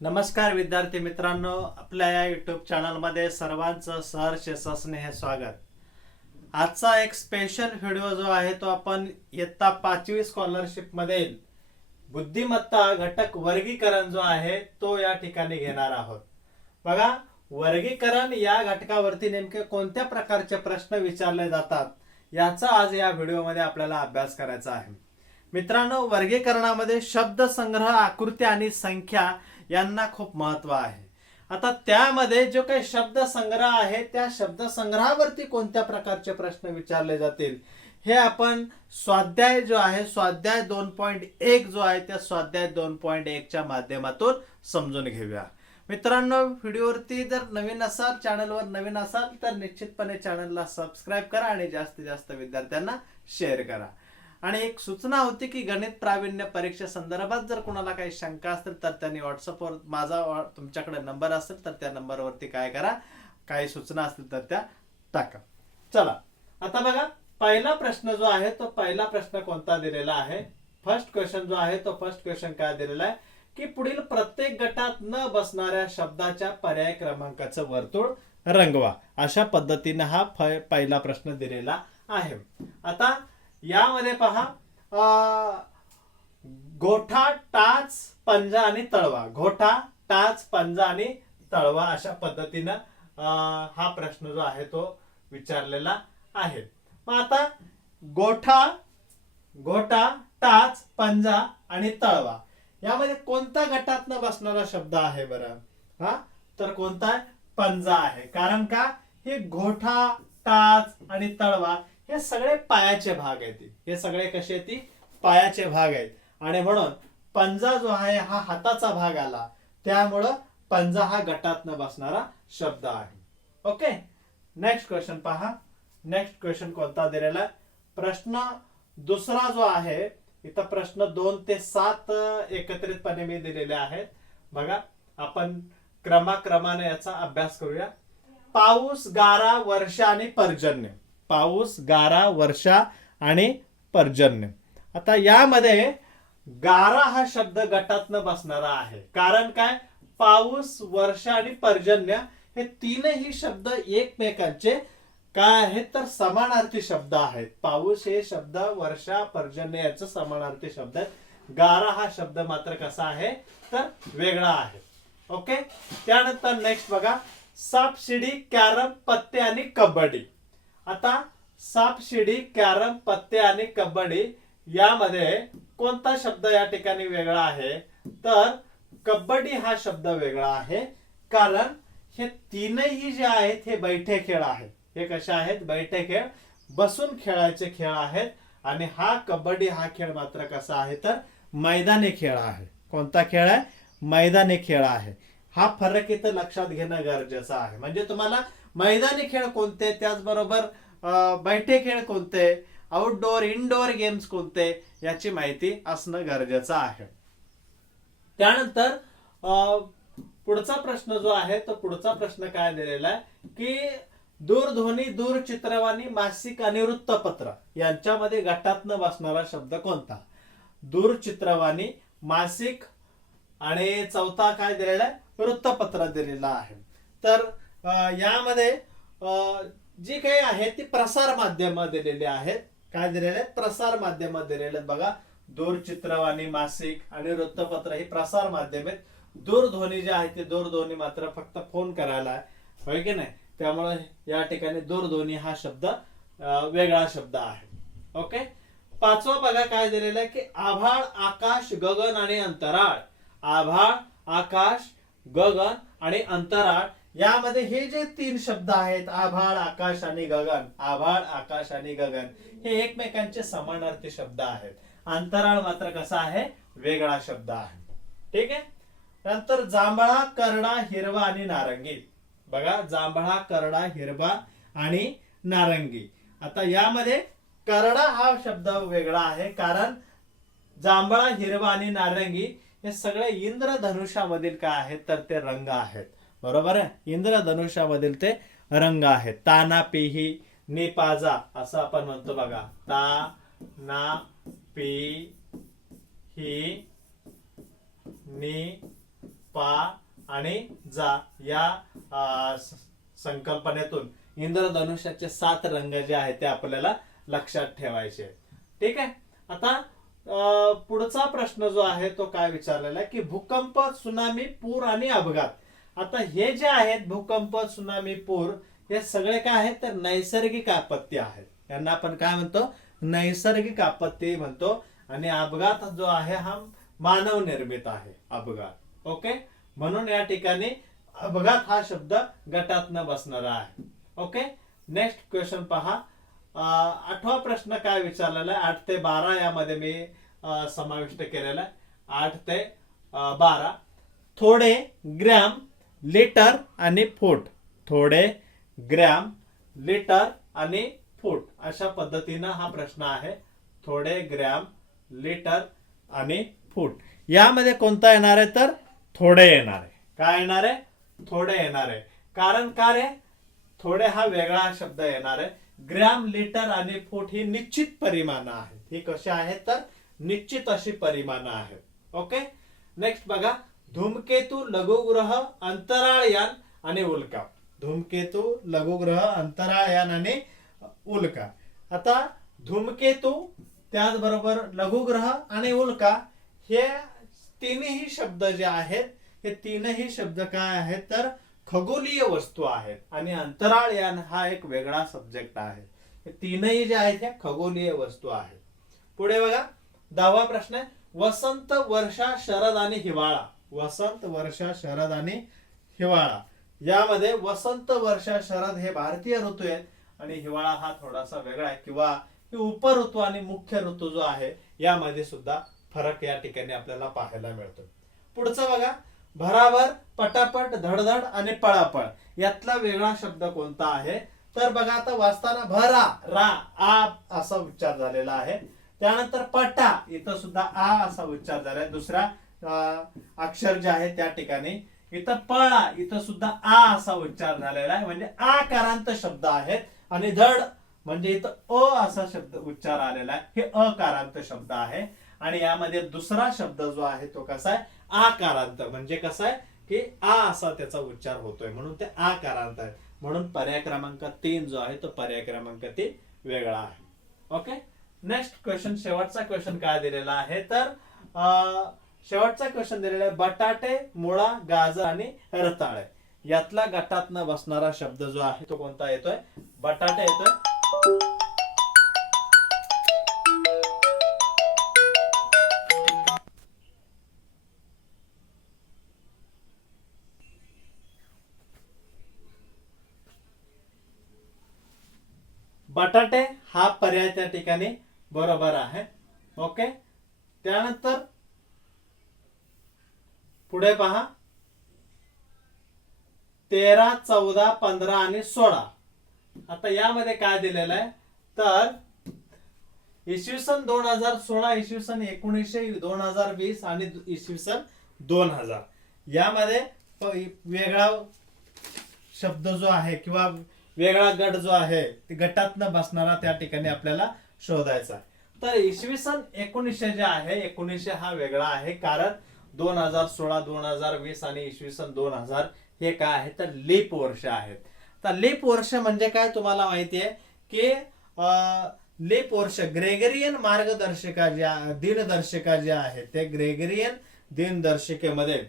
नमस्कार विद्यार्थी मित्रांनो, आपल्या या युट्यूब चॅनलमध्ये सर्वांचं सहर्ष स्नेह स्वागत. आजचा एक स्पेशल व्हिडिओ जो आहे तो आपण इयत्ता 5वी स्कॉलरशिप मध्ये बुद्धिमत्ता घटक वर्गीकरण जो आहे तो या ठिकाणी घेणार आहोत. बघा, वर्गीकरण या घटकावरती नेमके कोणत्या प्रकारचे प्रश्न विचारले जातात याचा आज या व्हिडिओमध्ये आपल्याला अभ्यास करायचा आहे. मित्रांनो, वर्गीकरणामध्ये शब्द संग्रह, आकृती आणि संख्या यांना खूप महत्व आहे. आता त्यामध्ये जो काही शब्द संग्रह आहे त्या शब्द संग्रहावरती कोणत्या प्रकारचे प्रश्न विचारले जातील हे आपण स्वाध्याय जो आहे स्वाध्याय 2.1 जो आहे त्या स्वाध्याय 2.1 च्या माध्यमातून समजून घेऊया. मित्रांनो, व्हिडिओवरती जर नवीन असाल, चॅनलवर नवीन असाल तर निश्चितपणे चॅनलला सबस्क्राईब करा आणि जास्तीत जास्त विद्यार्थ्यांना शेअर करा. आणि एक सूचना होती की गणित प्रावीण्य परीक्षे संदर्भात जर कोणाला काही शंका असेल तर त्यांनी व्हॉट्सअपवर माझा तुमच्याकडे नंबर असेल तर त्या नंबरवरती काय करा, काही सूचना असतील तर त्या टाका. चला, आता बघा, पहिला प्रश्न जो आहे तो पहिला प्रश्न कोणता दिलेला आहे. फर्स्ट क्वेश्चन जो आहे तो फर्स्ट क्वेश्चन काय दिलेला आहे की पुढील प्रत्येक गटात न बसणाऱ्या शब्दाच्या पर्याय क्रमांकाचं वर्तुळ रंगवा. अशा पद्धतीने हा पहिला प्रश्न दिलेला आहे. आता यामध्ये पहा, गोठा, टाच, पंजा आणि तळवा. गोठा, टाच, पंजा आणि तळवा अशा पद्धतीनं हा प्रश्न जो आहे तो विचारलेला आहे. मग आता गोठा, टाच, पंजा आणि तळवा यामध्ये कोणत्या गटात न बसणारा शब्द आहे बरं? हा तर कोणता आहे? पंजा आहे. कारण का? हे गोठा, टाच आणि तळवा हे सगळे पायाचे भाग आहेत. हे सगळे कसे आहेत? पायाचे भाग आहेत. आणि म्हणून पंजा जो आहे हा हाताचा भाग आला, त्यामुळं पंजा हा गटात न बसणारा शब्द आहे. ओके, नेक्स्ट क्वेश्चन पहा. नेक्स्ट क्वेश्चन कोणता दिलेला आहे? प्रश्न दुसरा जो आहे, इथं प्रश्न 2 ते 7 एकत्रितपणे मी दिलेले आहेत. बघा, आपण क्रमाक्रमाने याचा अभ्यास करूया. पाऊस, गारा, वर्षा आणि पर्जन्य. पाऊस, गारा, वर्षा आणि पर्जन्य. आता यामध्ये गारा हा शब्द गटात न बसणारा आहे. कारण काय? पाऊस, वर्षा आणि पर्जन्य हे तीनही शब्द एकमेकांचे काय आहेत तर समानार्थी शब्द आहेत. पाऊस हे शब्द वर्षा, पर्जन्य याचे समानार्थी शब्द आहेत. गारा हा शब्द मात्र कसा आहे तर वेगळा आहे. ओके, त्यानंतर नेक्स्ट बघा, साप, शिडी, कॅरम, पत्ते आणि कबड्डी. आता साप, शिडी, कॅरम, पत्ते आणि कबड्डी यामध्ये कोणता शब्द या ठिकाणी वेगळा आहे तर कबड्डी हा शब्द वेगळा आहे. कारण हे तीनही जे आहेत हे बैठे खेळ आहेत. हे कसे आहेत? बैठे खेळ, बसून खेळायचे खेळ आहेत. आणि हा कबड्डी हा खेळ मात्र कसा आहे तर मैदानी खेळ आहे. कोणता खेळ आहे? मैदानी खेळ आहे. हा फरक इथं लक्षात घेणं गरजेचं आहे. म्हणजे तुम्हाला मैदानी खेळ कोणते, त्याचबरोबर बैठे खेळ कोणते, आउटडोर इनडोअर गेम्स कोणते याची माहिती असणं गरजेचं आहे. त्यानंतर पुढचा प्रश्न जो आहे तो पुढचा प्रश्न काय दिलेला आहे की दूरध्वनी, दूरचित्रवाणी, मासिक आणि वृत्तपत्र यांच्यामध्ये गटात न बसणारा शब्द कोणता? दूरचित्रवाणी, मासिक आणि चौथा काय दिलेला आहे? वृत्तपत्र दिलेला आहे. तर यामध्ये जी काही आहे ती प्रसार माध्यम दिलेली आहेत. काय दिलेले आहेत? प्रसार माध्यम दिलेले आहेत. बघा, दूरचित्रवाणी, मासिक आणि वृत्तपत्र ही प्रसार माध्यम आहेत. दूरध्वनी जे आहे ते दूरध्वनी मात्र फक्त फोन करायला आहे, होय की नाही? त्यामुळे या ठिकाणी दूरध्वनी हा शब्द वेगळा शब्द आहे. ओके, पाचवा बघा काय दिलेलं आहे की आभाळ, आकाश, गगन आणि अंतराळ. आभाळ, आकाश, गगन आणि अंतराळ यामध्ये हे जे तीन शब्द आहेत, आभाळ, आकाश आणि गगन, आभाळ, आकाश आणि गगन हे एकमेकांचे समानार्थी शब्द आहेत. अंतराळ मात्र कसा आहे? वेगळा शब्द आहे. ठीक आहे. नंतर जांभळा, करडा, हिरवा आणि नारंगी. बघा, जांभळा, करडा, हिरवा आणि नारंगी. आता यामध्ये करडा हा शब्द वेगळा आहे. कारण जांभळा, हिरवा आणि नारंगी हे सगळे इंद्रधनुष्यामधील काय आहेत तर ते रंग आहेत. बरोबर आहे? इंद्रधनुष्यामधील ते रंग आहेत. ताना, पिही, निपाजा असं आपण म्हणतो. बघा, ता, ना, पी, ही, नि, पा आणि जा या संकल्पनेतून इंद्रधनुष्याचे 7 रंग जे आहेत ते आपल्याला लक्षात ठेवायचे. ठीक आहे. आता पुढचा प्रश्न जो आहे तो काय विचारलेला आहे की भूकंप, त्सुनामी, पूर आणि अपघात. आता हे जे आहेत भूकंप, त्सुनामी, पूर हे सगळे काय आहेत तर नैसर्गिक आपत्ती आहेत. यांना आपण काय म्हणतो नैसर्गिक आपत्ती म्हणतो. आणि अपघात जो आहे हा मानव निर्मित आहे अपघात. ओके, म्हणून या ठिकाणी अपघात हा शब्द गटात न बसणारा आहे. ओके, नेक्स्ट क्वेश्चन पहा. 8वा प्रश्न काय विचारलेला आहे 8 ते 12 यामध्ये मी समाविष्ट केलेला आहे. 8 ते 12 थोडे, ग्रॅम, लिटर आणि फूट. थोडे, ग्रॅम, लिटर आणि फूट अशा पद्धतीनं हा प्रश्न आहे. थोडे, ग्रॅम, लिटर आणि फूट यामध्ये कोणता येणार आहे तर थोडे येणार आहे. काय येणार आहे थोडे येणार आहे. कारण का रे थोडे हा वेगळा शब्द येणार आहे. ग्रॅम, लिटर आणि फूट ही निश्चित परिमाण आहेत. ही कशी आहेत तर निश्चित अशी परिमाण आहेत. ओके, नेक्स्ट बघा धूमकेतू, लघुग्रह, अंतराळयान आणि उल्का. धूमकेतू, लघुग्रह, अंतराळयान आणि उल्का. आता धूमकेतू त्याचबरोबर लघुग्रह आणि उल्का हे तीनही शब्द जे आहेत हे तीनही शब्द काय आहेत तर खगोलीय वस्तू आहेत. आणि अंतराळयान हा एक वेगळा सब्जेक्ट आहे. हे तीनही जे आहेत हे खगोलीय वस्तू आहेत. पुढे बघा 10वा प्रश्न आहे वसंत, वर्षा, शरद आणि हिवाळा. वसंत, वर्षा, शरद आणि हिवाळा यामध्ये वसंत, वर्षा, शरद हे भारतीय ऋतू आहेत आणि हिवाळा हा थोडासा वेगळा आहे किंवा उप ऋतू आणि मुख्य ऋतू जो आहे यामध्ये सुद्धा फरक या ठिकाणी आपल्याला पाहायला मिळतो. पुढचं बघा भराभर, पटापट, धडधड आणि पळापळ यातला वेगळा शब्द कोणता आहे तर बघा आता वाचताना भरा, रा, आ असा उच्चार झालेला आहे. त्यानंतर पटा इथं सुद्धा आ असा उच्चार झाला आहे. दुसरा अक्षर जे आहे त्या ठिकाणी इथं पळा इथं सुद्धा आ असा उच्चार झालेला आहे. म्हणजे आकारांत शब्द आहेत. आणि धड म्हणजे इथं अ असा शब्द उच्चार आलेला आहे. हे अकारांत शब्द आहे. आणि यामध्ये दुसरा शब्द जो आहे तो कसा आहे आकारांत. म्हणजे कसा आहे की आ असा त्याचा उच्चार होतोय म्हणून ते आकारांत आहे. म्हणून पर्याय क्रमांक 3 जो आहे तो पर्याय क्रमांक 3 वेगळा आहे. ओके, नेक्स्ट क्वेश्चन शेवटचा क्वेश्चन काय दिलेला आहे तर शेवटचा क्वेश्चन दिलेला आहे बटाटे, मुळा, गाजर आणि रताळे यातला गटात न बसणारा शब्द जो आहे तो कोणता येतोय बटाटे येतोय. बटाटे हा पर्याय त्या ठिकाणी बरोबर आहे. ओके, त्यानंतर पुढे पहा 13, 14, 15 आणि 16. आता यामध्ये काय दिलेलं आहे तर इसवी सन 2016, इसवी सन 1900, 2020 आणि इसवी सन 2000 यामध्ये वेगळा शब्द जो आहे किंवा वेगळा गट जो आहे ते गटात न बसणारा त्या ठिकाणी आपल्याला शोधायचा आहे. तर इसवी सन 1900 जे आहे 1900 हा वेगळा आहे कारण 2016, 2020 आणि इसवी सन 2000 हे काय आहे तर लीप वर्ष आहेत. तर लीप वर्ष म्हणजे काय तुम्हाला माहिती आहे की लीप वर्ष ग्रेगरियन मार्गदर्शिका ज्या दिनदर्शिका ज्या आहेत ते ग्रेगरियन दिनदर्शिकेमध्ये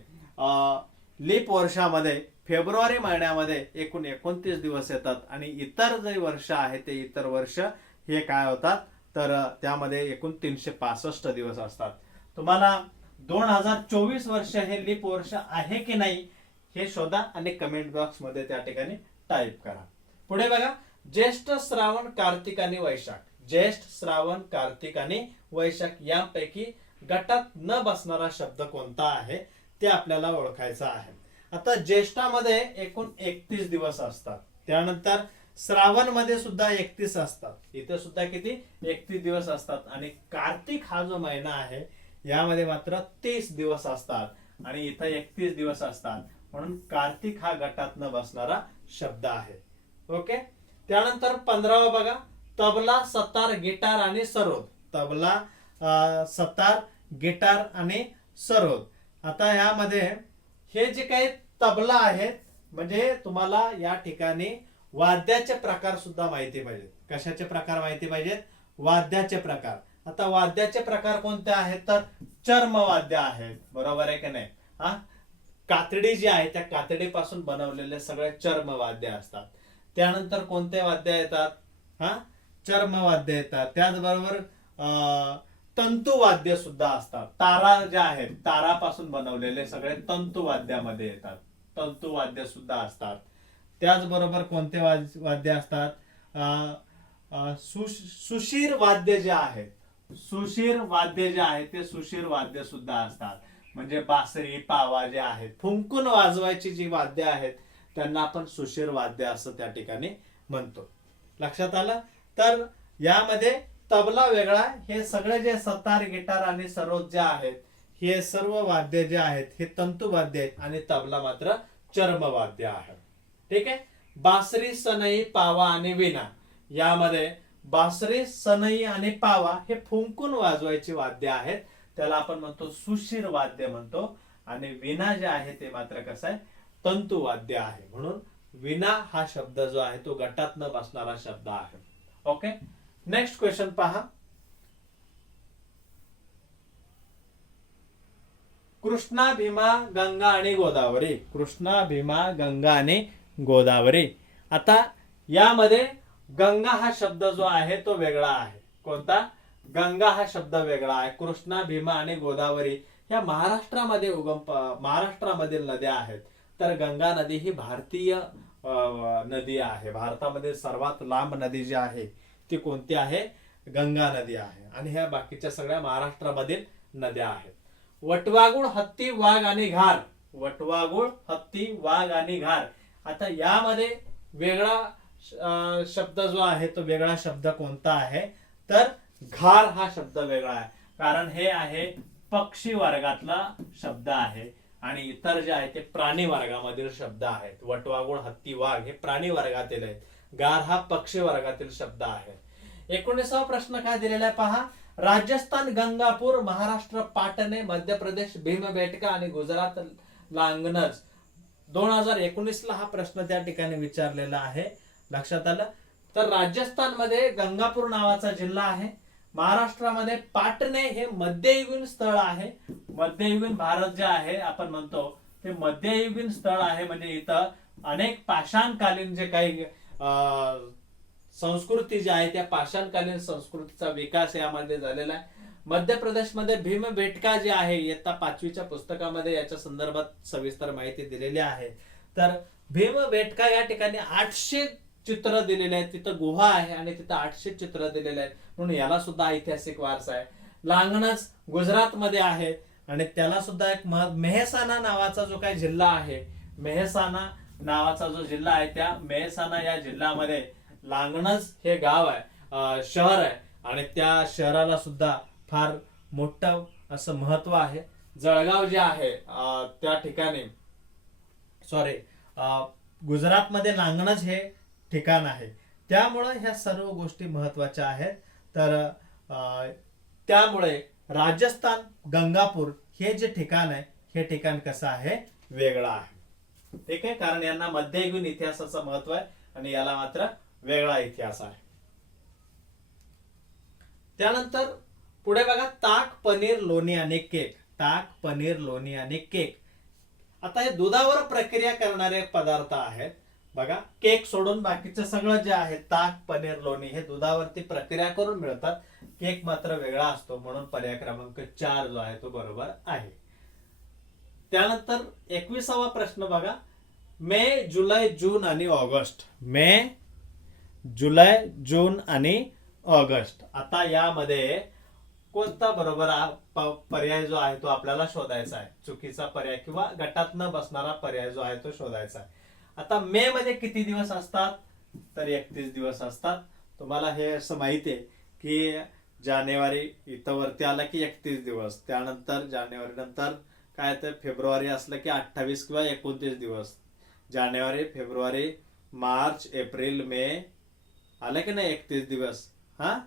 लीप वर्षामध्ये फेब्रुवारी महिन्यामध्ये एकूण 29 दिवस येतात आणि इतर जे वर्ष आहे ते इतर वर्ष हे काय होतात तर त्यामध्ये एकूण 365 दिवस असतात. तुम्हाला 2024 वर्ष हे लीप वर्ष आहे की नाही हे शोधा आणि कमेंट बॉक्स मध्ये त्या ठिकाणी टाईप करा. पुढे बघा ज्येष्ठ, श्रावण, कार्तिक आणि वैशाख. ज्येष्ठ, श्रावण, कार्तिक आणि वैशाख यापैकी गटात न बसणारा शब्द कोणता आहे ते आपल्याला ओळखायचं आहे. आता ज्येष्ठामध्ये एकूण 31 दिवस असतात. त्यानंतर श्रावण मध्ये सुद्धा 31 असतात. इथे सुद्धा किती 31 दिवस असतात. आणि कार्तिक हा जो महिना आहे यामध्ये मात्र 30 दिवस असतात आणि इथं 31 दिवस असतात. म्हणून कार्तिक हा गटात न बसणारा शब्द आहे. ओके, त्यानंतर 15वा बघा तबला, सतार, गिटार आणि सरोद. तबला, सतार, गिटार आणि सरोद. आता यामध्ये हे जे काही तबला आहेत, म्हणजे तुम्हाला या ठिकाणी वाद्याचे प्रकार सुद्धा माहिती पाहिजेत. कशाचे प्रकार माहिती पाहिजेत? वाद्याचे प्रकार. आता वाद्याचे प्रकार कोणते आहेत? तर चर्मवाद्य आहेत, बरोबर आहे की नाही? हा, कातडी जी आहे त्या कातडीपासून बनवलेले सगळे चर्मवाद्य असतात. त्यानंतर कोणते वाद्य येतात? हा, चर्मवाद्य येतात. त्याचबरोबर तंतुवाद्य सुद्धा असतात. तारा ज्या आहेत, तारापासून बनवलेले सगळे तंतुवाद्यामध्ये येतात. तंतुवाद्य सुद्धा असतात. त्याचबरोबर कोणते वाद्य असतात? सुशीर वाद्य जे आहेत, सुशीर वाद्य जे आहेत ते सुशीर वाद्य सुद्धा असतात. म्हणजे बासरी, पावा जे आहेत, फुंकून वाजवायची जी वाद्य आहेत त्यांना आपण सुशीर वाद्य असं त्या ठिकाणी म्हणतो. लक्षात आलं? तर यामध्ये तबला वेगळा, हे सगळे जे सतार, गिटार आणि सरोद जे आहेत हे सर्व वाद्य जे आहेत हे तंतुवाद्य आहेत आणि तबला मात्र चर्मवाद्य आहे. ठीक आहे. बासरी, सनई, पावा आणि विणा, यामध्ये बासरी, सनई आणि पावा हे फुंकून वाजवायची वाद्य आहेत, त्याला आपण म्हणतो सुशीर वाद्य म्हणतो. आणि विणा जे आहे ते मात्र कसं आहे? तंतुवाद्य आहे. म्हणून विणा हा शब्द जो आहे तो गटात न बसणारा शब्द आहे. ओके, नेक्स्ट क्वेश्चन पहा. कृष्णा, भीमा, गंगा आणि गोदावरी. कृष्णा, भीमा, गंगा आणि गोदावरी. आता यामध्ये गंगा हा शब्द जो आहे तो वेगळा आहे. कोणता? गंगा हा शब्द वेगळा आहे. कृष्णा, भीमा आणि गोदावरी ह्या महाराष्ट्रामध्ये महाराष्ट्रामधील नद्या आहेत. तर गंगा नदी ही भारतीय नदी आहे. भारतामध्ये सर्वात लांब नदी जी आहे ती कोणती आहे? गंगा नदी आहे. आणि ह्या बाकीच्या सगळ्या महाराष्ट्रामधील नद्या आहेत. वटवाघूळ, हत्ती, वाघ आणि घार. वटवाघूळ, हत्ती, वाघ आणि घार. आता यामध्ये वेगळा शब्द जो आहे तो वेगळा शब्द कोणता आहे? तर घार हा शब्द वेगळा आहे. कारण हे आहे पक्षी वर्गातला शब्द आहे आणि इतर जे आहे ते प्राणी वर्गामधील शब्द आहेत. वटवाघूळ, हत्ती, वाघ हे प्राणी वर्गातील आहेत. गार हा पक्षी वर्गातील शब्द आहे. 19वा प्रश्न काय दिलेला आहे पहा. राजस्थान गंगापूर, महाराष्ट्र पाटणे, मध्य प्रदेश भीमबेटका आणि गुजरात लांगणज. 2019ला हा प्रश्न त्या ठिकाणी विचारलेला आहे. लक्षात आलं? तर राजस्थान मध्ये गंगापूर नावाचा जिल्हा आहे. महाराष्ट्रामध्ये पाटणे हे मध्ययुगीन स्थळ आहे. मध्ययुगीन भारत जे आहे आपण म्हणतो ते मध्ययुगीन स्थळ आहे. म्हणजे इथं अनेक पाषाणकालीन जे काही संस्कृती जी आहे त्या पाषाणकालीन संस्कृतीचा विकास यामध्ये झालेला आहे. मध्य प्रदेशमध्ये भीमबेटका जे आहे, इयत्ता 5वीच्या पुस्तकामध्ये याच्या संदर्भात सविस्तर माहिती दिलेली आहे. तर भीमबेटका या ठिकाणी 800 चित्र दिलेले आहेत. तिथं गुहा आहे आणि तिथं 800 चित्र दिलेले आहेत. म्हणून याला सुद्धा ऐतिहासिक वारसा आहे. लांगणज गुजरात मध्ये आहे आणि त्याला सुद्धा एक मेहसाणा नावाचा जो काही जिल्हा आहे, मेहसाणा नावाचा जो जिल्हा आहे त्या मेहसाणा या जिल्ह्यामध्ये लांगणज हे गाव आहे, शहर आहे आणि त्या शहराला सुद्धा फार मोठं असं महत्व आहे. जळगाव जे आहे त्या ठिकाणी गुजरातमध्ये लांगणज हे ठिकाण आहे. त्यामुळे ह्या सर्व गोष्टी महत्वाच्या आहेत. तर त्यामुळे राजस्थान गंगापूर हे जे ठिकाण आहे हे ठिकाण कसं आहे? वेगळं आहे. ठीक आहे, कारण यांना मध्ययुगीन इतिहासाचं महत्व आहे आणि याला मात्र वेगळा इतिहास आहे. त्यानंतर पुढे बघा, ताक, पनीर, लोणी आणि केक. ताक, पनीर, लोणी आणि केक. आता हे दुधावर प्रक्रिया करणारे पदार्थ आहेत. बघा, केक सोडून बाकीचं सगळं जे आहे ताक, पनीर, लोणी हे दुधावरती प्रक्रिया करून मिळतात. केक मात्र वेगळा असतो. म्हणून पर्याय क्रमांक 4 जो आहे तो बरोबर आहे. त्यानंतर 21वा प्रश्न बघा. मे, जुलै, जून आणि ऑगस्ट. मे, जुलै, जून आणि ऑगस्ट. आता यामध्ये कोणता बरोबर पर्याय जो आहे तो आपल्याला शोधायचा आहे. चुकीचा पर्याय किंवा गटात न बसणारा पर्याय जो आहे तो शोधायचा आहे. आता मे मध्ये किती दिवस असतात? तर 31 दिवस असतात. तुम्हाला हे असं माहिती आहे की जानेवारी इथं वरती आला की 31 दिवस, त्यानंतर जानेवारी नंतर काय तर फेब्रुवारी असलं की 28 किंवा 29 दिवस. जानेवारी, फेब्रुवारी, मार्च, एप्रिल, मे आलं की नाही 31 दिवस. हा,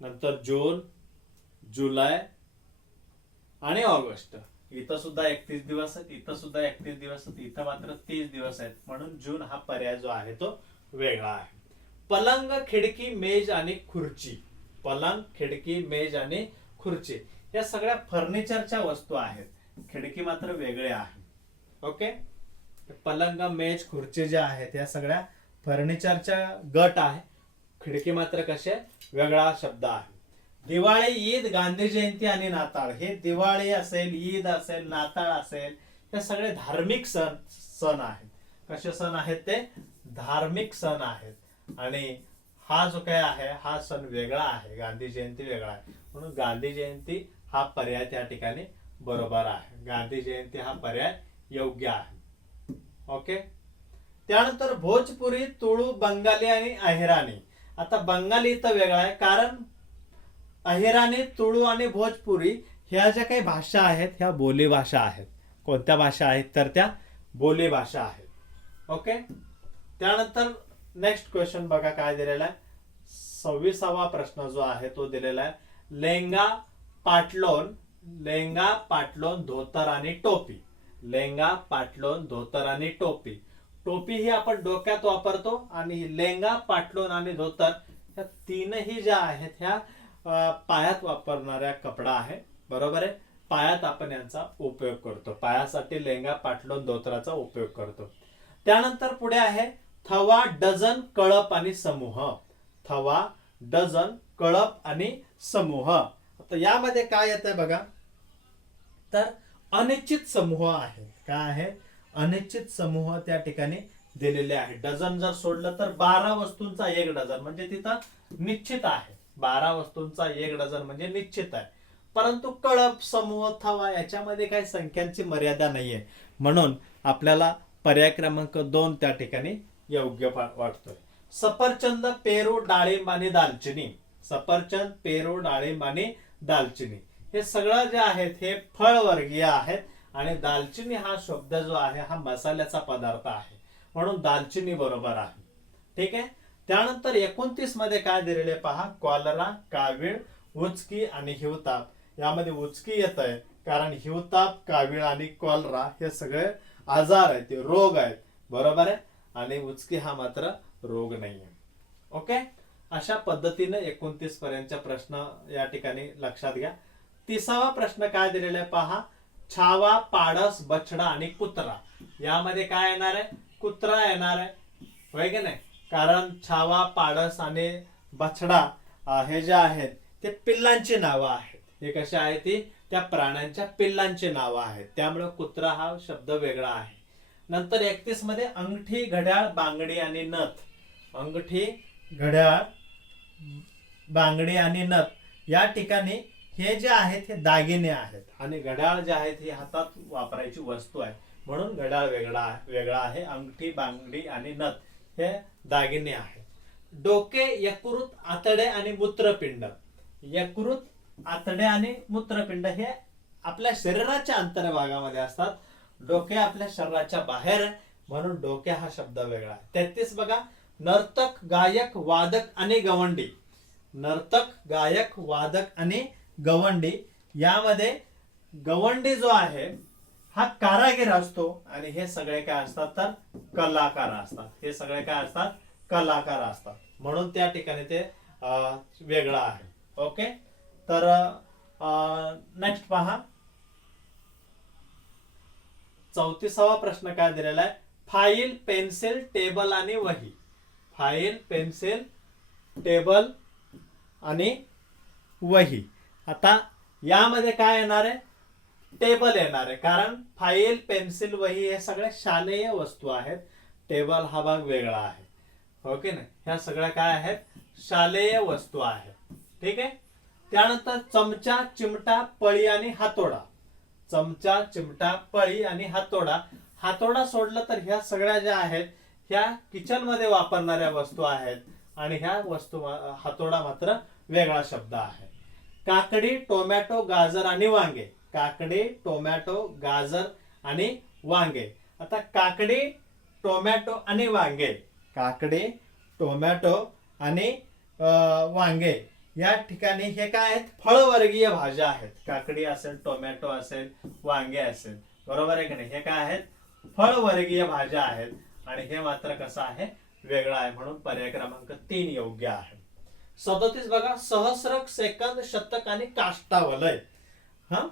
नंतर जून, जुलै आणि ऑगस्ट इथं सुद्धा 31 दिवस आहेत, इथं सुद्धा 31 दिवस आहेत, इथं मात्र 30 दिवस आहेत. म्हणून जून हा पर्याय जो आहे तो वेगळा आहे. पलंग, खिडकी, मेज आणि खुर्ची. पलंग, खिडकी, मेज आणि खुर्ची या सगळ्या फर्निचरच्या वस्तू आहेत. खिडकी मात्र वेगळे आहे. ओके. पलंग, मेज, खुर्ची ज्या आहेत या सगळ्या फर्निचरच्या गट आहे. खिडकी मात्र कसे वेगळा शब्द आहे. दिवाळी, ईद, गांधी जयंती आणि नाताळ. हे दिवाळी असेल, ईद असेल, नाताळ असेल, हे सगळे धार्मिक सण आहेत. कसे सण आहेत ते? धार्मिक सण आहेत. आणि हा जो काय आहे हा सण वेगळा आहे, गांधी जयंती वेगळा आहे. म्हणून गांधी जयंती हा पर्याय त्या ठिकाणी बरोबर आहे. गांधी जयंती हा पर्याय योग्य आहे. ओके. त्यानंतर भोजपुरी, तुळू, बंगाली आणि अहिराणी. आता बंगाली इथं वेगळा आहे, कारण अहिराणी, तुळू आणि भोजपुरी ह्या ज्या काही भाषा आहेत ह्या बोली भाषा आहेत. कोणत्या भाषा आहेत? तर त्या बोली भाषा आहेत. ओके. त्यानंतर नेक्स्ट क्वेश्चन बघा काय दिलेला आहे. 26वा प्रश्न जो आहे तो दिलेला आहे. लेंगा, पाटलोन, लेंगा, पाटलोन, धोतर आणि टोपी. लेंगा, पाटलोन, धोतर आणि टोपी. टोपी ही आपण डोक्यात वापरतो आणि लेंगा, पाटलोन आणि धोतर ह्या तीनही ज्या आहेत ह्या पायात वापरणाऱ्या कपडा आहे. बरोबर आहे. पायात आपण यांचा उपयोग करतो. पायासाठी लेंगा, पाटलोन, धोतराचा उपयोग करतो. त्यानंतर पुढे आहे थवा, डझन, कळप आणि समूह. थवा, डझन, कळप आणि समूह. आता यामध्ये काय येतंय बघा, तर अनिश्चित समूह आहे. काय आहे? अनिश्चित समूह त्या ठिकाणी दिलेले आहे. डझन जर सोडलं तर 12 वस्तूंचा 1 डझन म्हणजे तिथं निश्चित आहे. 12 वस्तूंचा 1 डझन म्हणजे निश्चित आहे. परंतु कळप, समूह, थवा याच्यामध्ये काही संख्यांची मर्यादा नाहीये. म्हणून आपल्याला पर्याय क्रमांक 2 त्या ठिकाणी योग्य वाटतोय. सफरचंद, पेरू, डाळिंब आणि दालचिनी. सफरचंद, पेरू, डाळिंब आणि दालचिनी हे सगळं जे आहेत हे फळवर्गीय आहेत. आणि दालचिनी हा शब्द जो आहे हा मसाल्याचा पदार्थ आहे. म्हणून दालचिनी बरोबर आहे. ठीक आहे. त्यानंतर 29 मध्ये काय दिलेले पहा. कॉलरा, कावीळ, उचकी आणि हिवताप. यामध्ये उचकी येत आहे कारण हिवताप, कावीळ आणि कॉलरा हे सगळे आजार आहेत, ते रोग आहेत. बरोबर आहे. आणि उचकी हा मात्र रोग नाहीये. ओके. अशा पद्धतीने 29 पर्यंतचे प्रश्न या ठिकाणी लक्षात घ्या. 30वा प्रश्न काय दिलेला आहे पहा. छावा, पाडस, बछडा आणि कुत्रा. यामध्ये काय येणार आहे? कुत्रा येणार आहे. होय की नाही? कारण छावा, पाडस आणि बछडा हे जे आहेत ते पिल्लांची नावं आहेत. हे कशा आहेत? ती त्या प्राण्यांच्या पिल्लांची नावं आहेत. त्यामुळे कुत्रा हा शब्द वेगळा आहे. नंतर 31 मध्ये अंगठी, घड्याळ, बांगडी आणि नथ. अंगठी, घड्याळ, बांगडी आणि नथ या ठिकाणी हे जे आहेत हे दागिने आहेत. आणि घड्याळ जे आहेत हे हातात वापरायची वस्तू आहे. म्हणून घड्याळ वेगळा आहे. अंगठी, बांगडी आणि नथ हे दागिने आहेत. डोके, यकृत, आतडे आणि मूत्रपिंड. यकृत, आतडे आणि मूत्रपिंड हे आपल्या शरीराच्या अंतर्भागामध्ये असतात. डोके आपल्या शरीराच्या बाहेर आहे. म्हणून डोके हा शब्द वेगळा आहे. 33 बघा. नर्तक, गायक, वादक आणि गवंडी. नर्तक, गायक, वादक आणि गवंडी. यामध्ये गवंडी जो आहे हा कारागीर असतो आणि हे सगळे काय असतात तर कलाकार असतात. हे सगळे काय असतात? कलाकार असतात. म्हणून त्या ठिकाणी ते वेगळं आहे. ओके. तर नेक्स्ट पहा. 34वा प्रश्न काय दिलेला आहे. फाईल, पेन्सिल, टेबल आणि वही. फाईल, पेन्सिल, टेबल आणि वही. आता यामध्ये काय येणार आहे? टेबल येणार आहे. कारण फाईल, पेन्सिल, वही हे सगळे शालेय वस्तू आहेत. टेबल हा भाग वेगळा आहे. ओके ना? ह्या सगळ्या काय आहेत? शालेय वस्तू आहेत. ठीक आहे. त्यानंतर चमचा, चिमटा, पळी आणि हातोडा. चमचा, चिमटा, पळी आणि हातोडा. हातोडा सोडलं तर ह्या सगळ्या ज्या आहेत ह्या किचन मध्ये वापरणाऱ्या वस्तू आहेत. आणि ह्या वस्तू, हातोडा मात्र वेगळा शब्द आहे. काकडी, टोमॅटो, गाजर आणि वांगे. काकडी, टोमॅटो, गाजर आणि वांगे. आता काकडी, टोमॅटो आणि वांगे. काकडी, टोमॅटो आणि वांगे या ठिकाणी हे काय आहेत, फळवर्गीय भाज्या आहेत. काकडी असेल, टोमॅटो असेल, वांगे असेल, बरोबर आहे की नाही. हे काय आहेत, फळवर्गीय भाज्या आहेत. आणि हे मात्र कसं आहे, वेगळं आहे. म्हणून पर्याय क्रमांक 3 योग्य आहे. 37 बघा, सहस्रक, सेकंद, शतक आणि काष्टावलय. हा,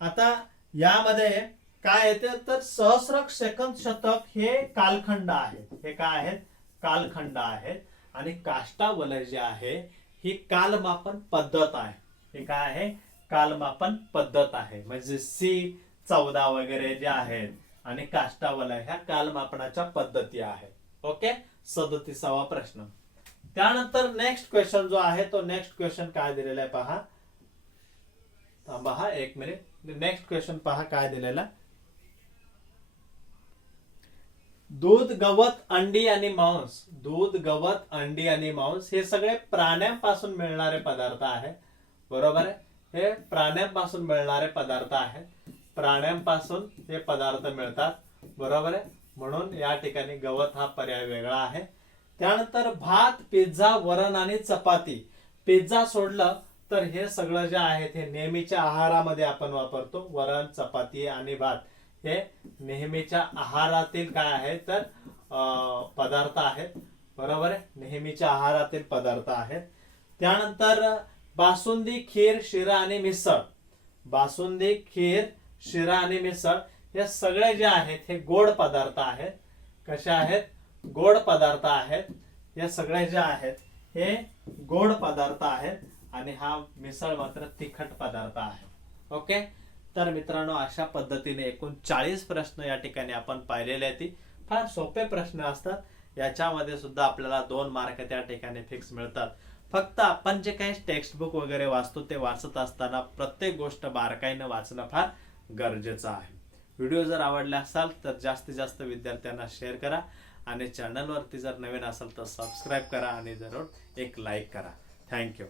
आता यामध्ये काय येते तर सहस्रक, सेकंद, शतक हे कालखंड आहेत. हे काय आहेत, कालखंड आहेत. आणि काष्टावलय जे आहे ही कालमापन पद्धत आहे. हे काय आहे, कालमापन पद्धत आहे. म्हणजे C14 वगैरे जे आहेत आणि काष्टावलय ह्या कालमापनाच्या पद्धती आहेत. ओके, 37वा प्रश्न. त्यानंतर नेक्स्ट क्वेश्चन जो आहे तो नेक्स्ट क्वेश्चन काय दिलेला आहे पहा. थांबा हा 1 मिनिट. नेक्स्ट क्वेश्चन पहा काय दिलेला. दूध, गवत, अंडी आणि मांस. दूध, गवत, अंडी आणि मांस हे सगळे प्राण्यांपासून मिळणारे पदार्थ आहेत. बरोबर आहे, हे प्राण्यांपासून मिळणारे पदार्थ आहेत. प्राण्यांपासून हे पदार्थ मिळतात. बरोबर आहे, म्हणून या ठिकाणी गवत हा पर्याय वेगळा आहे. त्यानंतर भात, पिझ्झा, वरण आणि चपाती. पिझ्झा सोडलं तर हे सगळं जे आहे ते नेहमीच्या आहारामध्ये आपण वापरतो. वरण, चपाती आणि भात हे नेहमीच्या आहारातील काय आहे तर पदार्थ आहेत. बरोबर आहे, नेहमीच्या आहारातील पदार्थ आहेत. त्यानंतर बासुंदी, खीर, शिरा आणि मिसळ. बासुंदी, खीर, शिरा आणि मिसळ हे सगळे जे आहेत हे गोड पदार्थ आहेत. कसे आहेत, गोड पदार्थ आहेत. हे सगळे जे आहेत हे गोड पदार्थ आहेत. आणि हा मिसळ मात्र तिखट पदार्थ आहे. ओके, तर मित्रांनो अशा पद्धतीने एकूण 40 प्रश्न या ठिकाणी आपण पाहिलेले आहेत. फार सोपे प्रश्न असतात. याच्यामध्ये सुद्धा आपल्याला 2 मार्क त्या ठिकाणी फिक्स मिळतात. फक्त आपण जे काही टेक्स्ट बुक वगैरे वाचतो ते वाचत असताना प्रत्येक गोष्ट बारकाईने वाचणं फार गरजेचं आहे. व्हिडिओ जर आवडला असाल तर जास्तीत जास्त विद्यार्थ्यांना शेअर करा. आणि चॅनलवरती जर नवीन असाल तर सबस्क्राईब करा आणि जरूर एक लाईक करा. थँक्यू.